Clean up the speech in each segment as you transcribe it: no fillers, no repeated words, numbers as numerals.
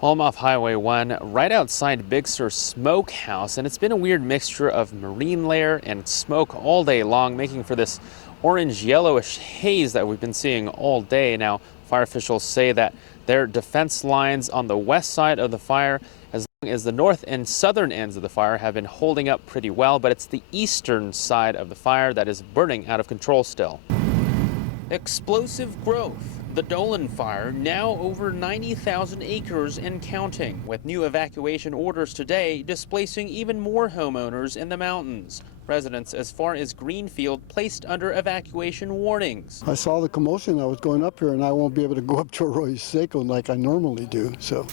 Well, I'm off Highway 1 right outside Big Sur Smokehouse, and it's been a weird mixture of marine layer and smoke all day long, making for this orange yellowish haze that we've been seeing all day. Now, fire officials say that their defense lines on the west side of the fire, as long as the north and southern ends of the fire, have been holding up pretty well, but it's the eastern side of the fire that is burning out of control still. Explosive growth. The Dolan fire, now over 90,000 acres and counting, with new evacuation orders today displacing even more homeowners in the mountains. Residents as far as Greenfield placed under evacuation warnings. I saw the commotion. I was going up here, and I won't be able to go up to Arroyo Seco like I normally do. So.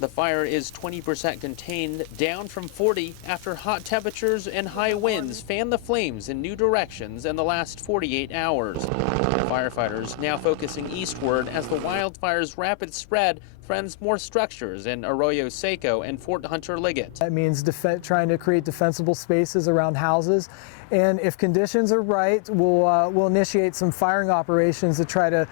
The fire is 20% contained, down from 40 after hot temperatures and high winds fanned the flames in new directions in the last 48 hours. Firefighters now focusing eastward as the wildfire's rapid spread threatens more structures in Arroyo Seco and Fort Hunter Liggett. That means trying to create defensible spaces around houses, and if conditions are right, we'll initiate some firing operations to try to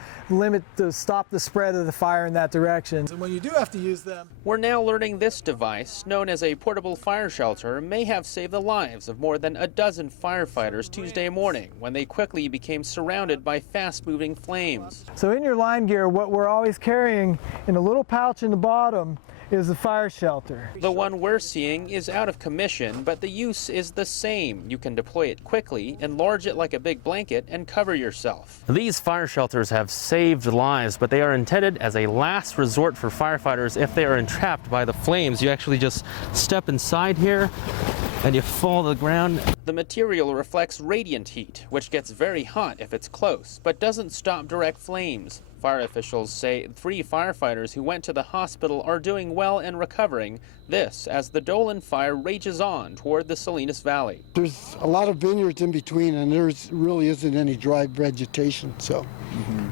stop the spread of the fire in that direction. And when you do have to use them, we're now learning this device, known as a portable fire shelter, may have saved the lives of more than a dozen firefighters Tuesday morning when they quickly became surrounded by fast-moving flames. So in your line gear, what we're always carrying in a little pouch in the bottom is the fire shelter. The one we're seeing is out of commission, but the use is the same. You can deploy it quickly, enlarge it like a big blanket, and cover yourself. These fire shelters have saved lives, but they are intended as a last resort for firefighters if they are entrapped by the flames. You actually just step inside here and you fall to the ground. The material reflects radiant heat, which gets very hot if it's close, but doesn't stop direct flames. Fire officials say 3 firefighters who went to the hospital are doing well and recovering. This as the Dolan fire rages on toward the Salinas Valley. There's a lot of vineyards in between, and there really isn't any dry vegetation. So,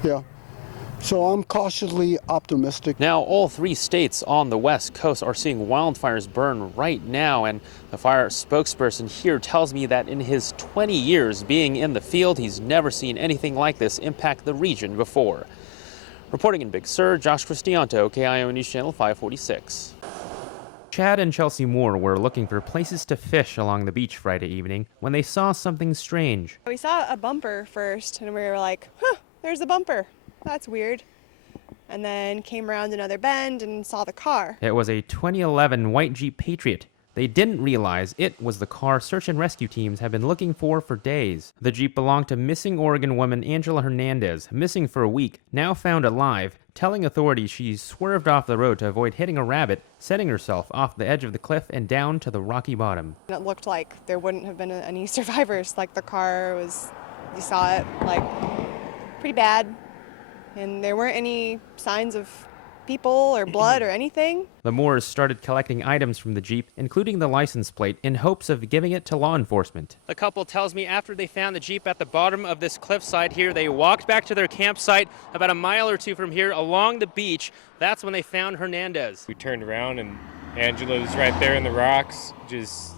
yeah. So I'm cautiously optimistic. Now, all 3 states on the West Coast are seeing wildfires burn right now, and the fire spokesperson here tells me that in his 20 years being in the field, he's never seen anything like this impact the region before. Reporting in Big Sur, Josh Kristianto, KION News Channel 546. Chad and Chelsea Moore were looking for places to fish along the beach Friday evening when they saw something strange. We saw a bumper first, and we were like, huh, there's a bumper. That's weird. And then came around another bend and saw the car. It was a 2011 white Jeep Patriot. They didn't realize it was the car search and rescue teams have been looking for days. The Jeep belonged to missing Oregon woman Angela Hernandez, missing for a week, now found alive, telling authorities she swerved off the road to avoid hitting a rabbit, setting herself off the edge of the cliff and down to the rocky bottom. It looked like there wouldn't have been any survivors. Like the car was, you saw it, like pretty bad. And there weren't any signs of people or blood or anything. The Moores started collecting items from the Jeep, including the license plate, in hopes of giving it to law enforcement. The couple tells me after they found the Jeep at the bottom of this cliffside here, they walked back to their campsite about a mile or 2 from here along the beach. That's when they found Hernandez. We turned around and Angela was right there in the rocks, just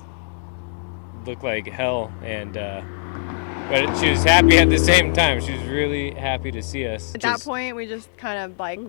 looked like hell, and but she was happy at the same time. She was really happy to see us. At that point, we just kind of like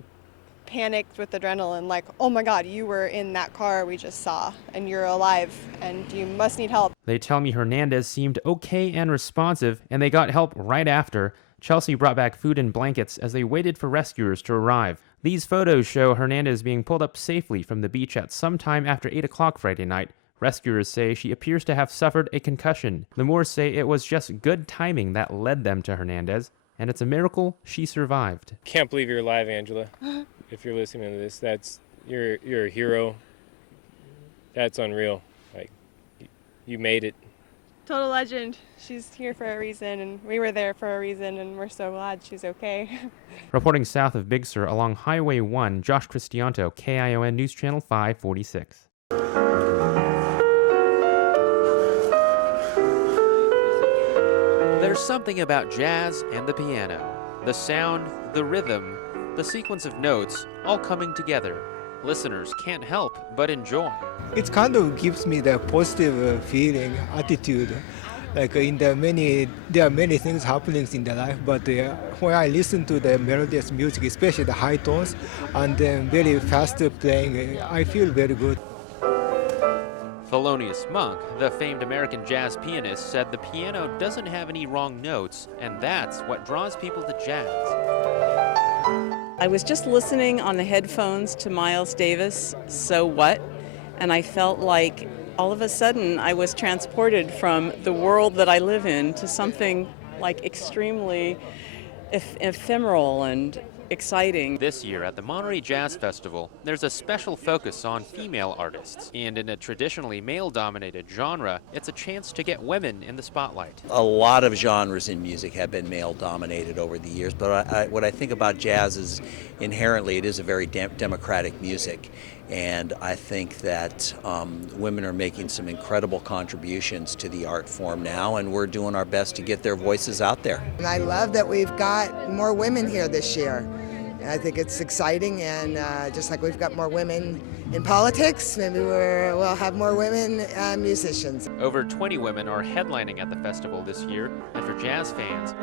panicked with adrenaline, like, oh my God, you were in that car we just saw, and you're alive, and you must need help. They tell me Hernandez seemed okay and responsive, and they got help right after. Chelsea brought back food and blankets as they waited for rescuers to arrive. These photos show Hernandez being pulled up safely from the beach at some time after 8 o'clock Friday night. Rescuers say she appears to have suffered a concussion. The Moores say it was just good timing that led them to Hernandez, and it's a miracle she survived. Can't believe you're alive, Angela. If you're listening to this, you're a hero. That's unreal. Like, you made it. Total legend. She's here for a reason, and we were there for a reason, and we're so glad she's okay. Reporting south of Big Sur along Highway 1, Josh Kristianto, KION News Channel 546. There's something about jazz and the piano. The sound, the rhythm, the sequence of notes, all coming together. Listeners can't help but enjoy. It kind of gives me the positive feeling, attitude, Like there are many things happening in the life, but when I listen to the melodious music, especially the high tones, and then very fast playing, I feel very good. Thelonious Monk, the famed American jazz pianist, said the piano doesn't have any wrong notes, and that's what draws people to jazz. I was just listening on the headphones to Miles Davis' So What, and I felt like all of a sudden I was transported from the world that I live in to something like extremely ephemeral and exciting. This year at the Monterey Jazz Festival, there's a special focus on female artists. And in a traditionally male-dominated genre, it's a chance to get women in the spotlight. A lot of genres in music have been male-dominated over the years, but what I think about jazz is inherently it is a very democratic music. And I think that women are making some incredible contributions to the art form now, and we're doing our best to get their voices out there. And I love that we've got more women here this year. I think it's exciting, and just like we've got more women in politics, maybe we'll have more women musicians. Over 20 women are headlining at the festival this year, and for jazz fans,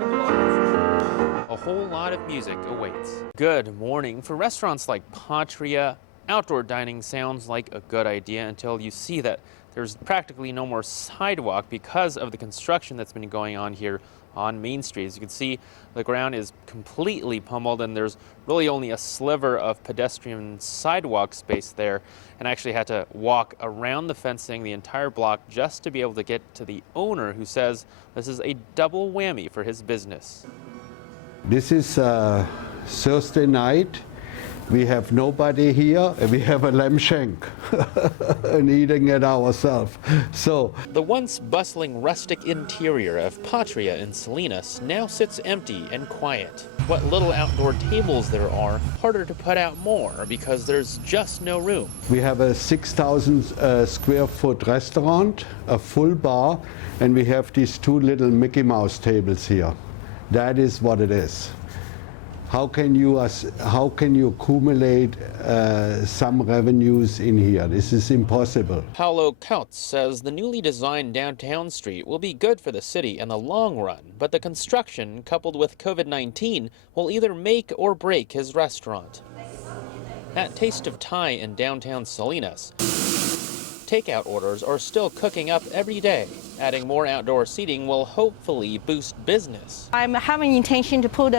a whole lot of music awaits. Good morning. For restaurants like Patria, outdoor dining sounds like a good idea until you see that there's practically no more sidewalk because of the construction that's been going on here on Main Street. As you can see, the ground is completely pummeled and there's really only a sliver of pedestrian sidewalk space there, and I actually had to walk around the fencing the entire block just to be able to get to the owner, who says this is a double whammy for his business. This is Thursday night. We have nobody here, and we have a lamb shank and eating it ourselves. So the once bustling rustic interior of Patria in Salinas now sits empty and quiet. What little outdoor tables there are, harder to put out more because there's just no room. we have a 6,000 square foot restaurant, a full bar, and we have these two little Mickey Mouse tables here. That is what it is. How can you accumulate some revenues in here? This is impossible. Paulo Kautz says the newly designed downtown street will be good for the city in the long run, but the construction, coupled with COVID-19, will either make or break his restaurant. At Taste of Thai in downtown Salinas, takeout orders are still cooking up every day. Adding more outdoor seating will hopefully boost business. I'm having intention to put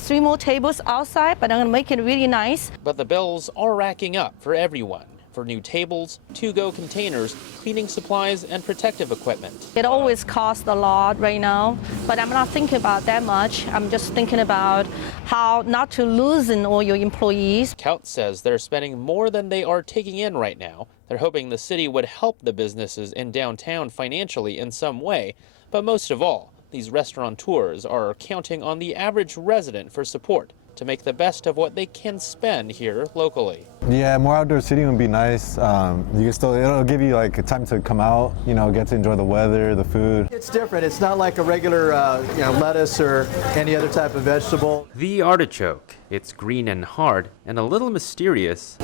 3 more tables outside, but I'm going to make it really nice. But the bills are racking up for everyone. For new tables, to-go containers, cleaning supplies, and protective equipment. It always costs a lot right now, but I'm not thinking about that much. I'm just thinking about how not to loosen all your employees. Kautz says they're spending more than they are taking in right now. They're hoping the city would help the businesses in downtown financially in some way, but most of all, these restaurateurs are counting on the average resident for support to make the best of what they can spend here locally. Yeah, more outdoor seating would be nice. It'll give you like time to come out, get to enjoy the weather, the food. It's different. It's not like a regular, lettuce or any other type of vegetable. The artichoke. It's green and hard and a little mysterious,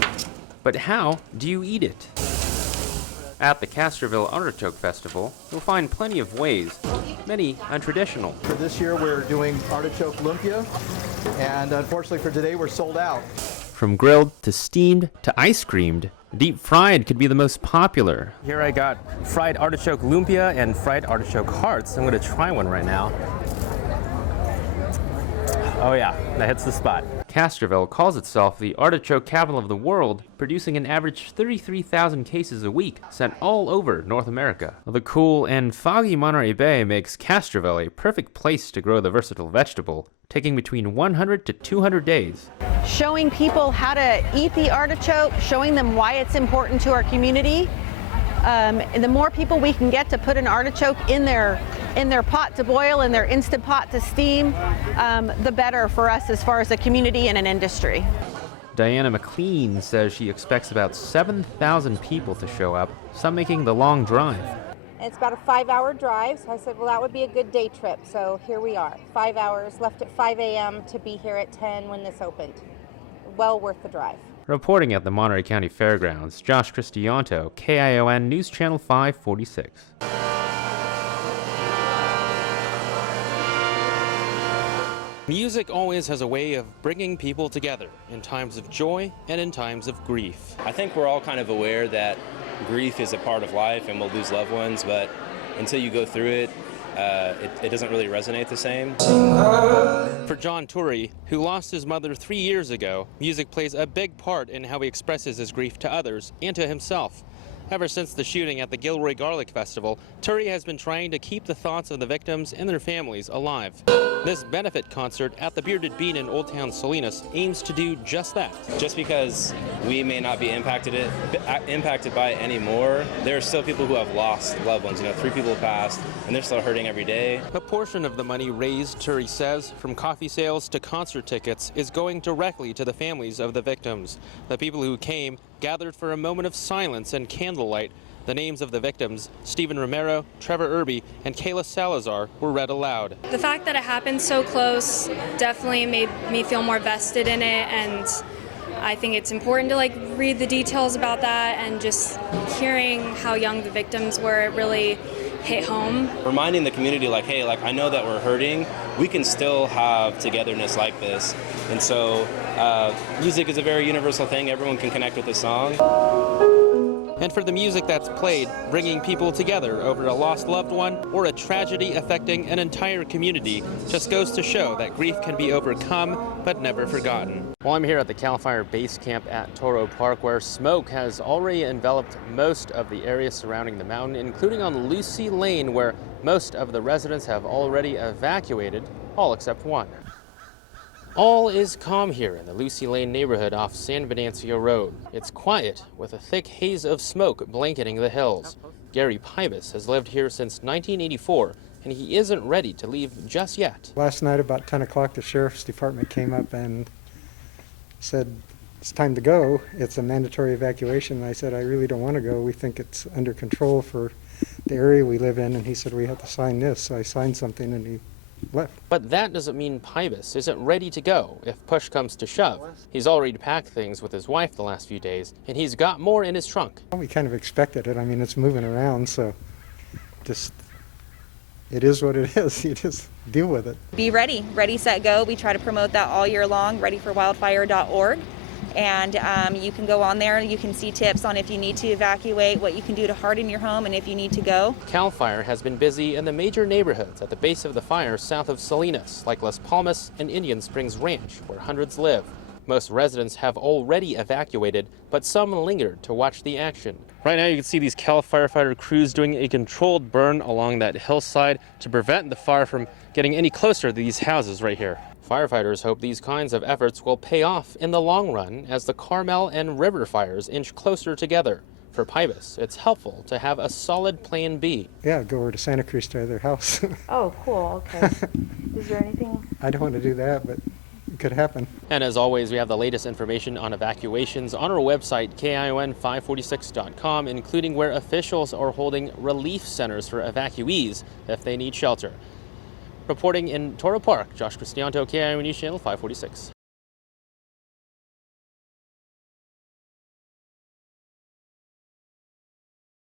but how do you eat it? At the Castroville Artichoke Festival, you'll find plenty of ways, many untraditional. For this year, we're doing artichoke lumpia, and unfortunately for today, we're sold out. From grilled to steamed to ice creamed, deep fried could be the most popular. Here I got fried artichoke lumpia and fried artichoke hearts. I'm going to try one right now. Oh yeah, that hits the spot. Castroville calls itself the artichoke capital of the world, producing an average 33,000 cases a week, sent all over North America. The cool and foggy Monterey Bay makes Castroville a perfect place to grow the versatile vegetable, taking between 100 to 200 days. Showing people how to eat the artichoke, showing them why it's important to our community. And the more people we can get to put an artichoke in their pot to boil, in their Instant Pot to steam, the better for us as far as a community and an industry. Diana McLean says she expects about 7,000 people to show up, some making the long drive. It's about a 5-hour drive, so I said, well, that would be a good day trip. So here we are, 5 hours, left at 5 a.m. to be here at 10 when this opened. Well worth the drive. Reporting at the Monterey County Fairgrounds, Josh Kristianto, KION News Channel 546. Music always has a way of bringing people together in times of joy and in times of grief. I think we're all kind of aware that grief is a part of life and we'll lose loved ones, but until you go through it, it doesn't really resonate the same. For John Turi, who lost his mother 3 years ago, music plays a big part in how he expresses his grief to others and to himself. Ever since the shooting at the Gilroy Garlic Festival, Turi has been trying to keep the thoughts of the victims and their families alive. This benefit concert at the Bearded Bean in Old Town Salinas aims to do just that. Just because we may not be impacted by it anymore, there are still people who have lost loved ones. 3 people passed, and they're still hurting every day. A portion of the money raised, Turi says, from coffee sales to concert tickets is going directly to the families of the victims. The people who came gathered for a moment of silence and candlelight. The names of the victims, Stephen Romero, Trevor Irby, and Kayla Salazar, were read aloud. The fact that it happened so close definitely made me feel more vested in it, and I think it's important to read the details about that, and just hearing how young the victims were, it really hit home. Reminding the community, hey, I know that we're hurting, we can still have togetherness like this. And so music is a very universal thing. Everyone can connect with the song. And for the music that's played, bringing people together over a lost loved one or a tragedy affecting an entire community just goes to show that grief can be overcome but never forgotten. Well, I'm here at the CAL FIRE base camp at Toro Park, where smoke has already enveloped most of the area surrounding the mountain, including on Lucy Lane, where most of the residents have already evacuated, all except one. All is calm here in the Lucy Lane neighborhood off San Venancio Road. It's quiet, with a thick haze of smoke blanketing the hills. Gary Pybus has lived here since 1984, and he isn't ready to leave just yet. Last night about 10 o'clock, the sheriff's department came up and said, it's time to go. It's a mandatory evacuation. And I said, I really don't want to go. We think it's under control for the area we live in. And he said, we have to sign this. So I signed something and he left. But that doesn't mean Pybus isn't ready to go if push comes to shove. He's already packed things with his wife the last few days, and he's got more in his trunk. We kind of expected it. I mean, it's moving around, so it is what it is. You just deal with it. Be ready, set, go. We try to promote that all year long, readyforwildfire.org. And you can go on there, you can see tips on if you need to evacuate, what you can do to harden your home, and if you need to go. CAL FIRE has been busy in the major neighborhoods at the base of the fire south of Salinas, like Las Palmas and Indian Springs Ranch, where hundreds live. Most residents have already evacuated, but some lingered to watch the action. Right now you can see these CAL firefighter crews doing a controlled burn along that hillside to prevent the fire from getting any closer to these houses right here. Firefighters hope these kinds of efforts will pay off in the long run as the Carmel and River fires inch closer together. For Pybus, it's helpful to have a solid plan B. Yeah, go over to Santa Cruz to their house. Oh, cool, okay. Is there anything? I don't want to do that, but it could happen. And as always, we have the latest information on evacuations on our website, KION546.com, including where officials are holding relief centers for evacuees if they need shelter. Reporting in Toro Park, Josh Kristianto, KION News Channel 546.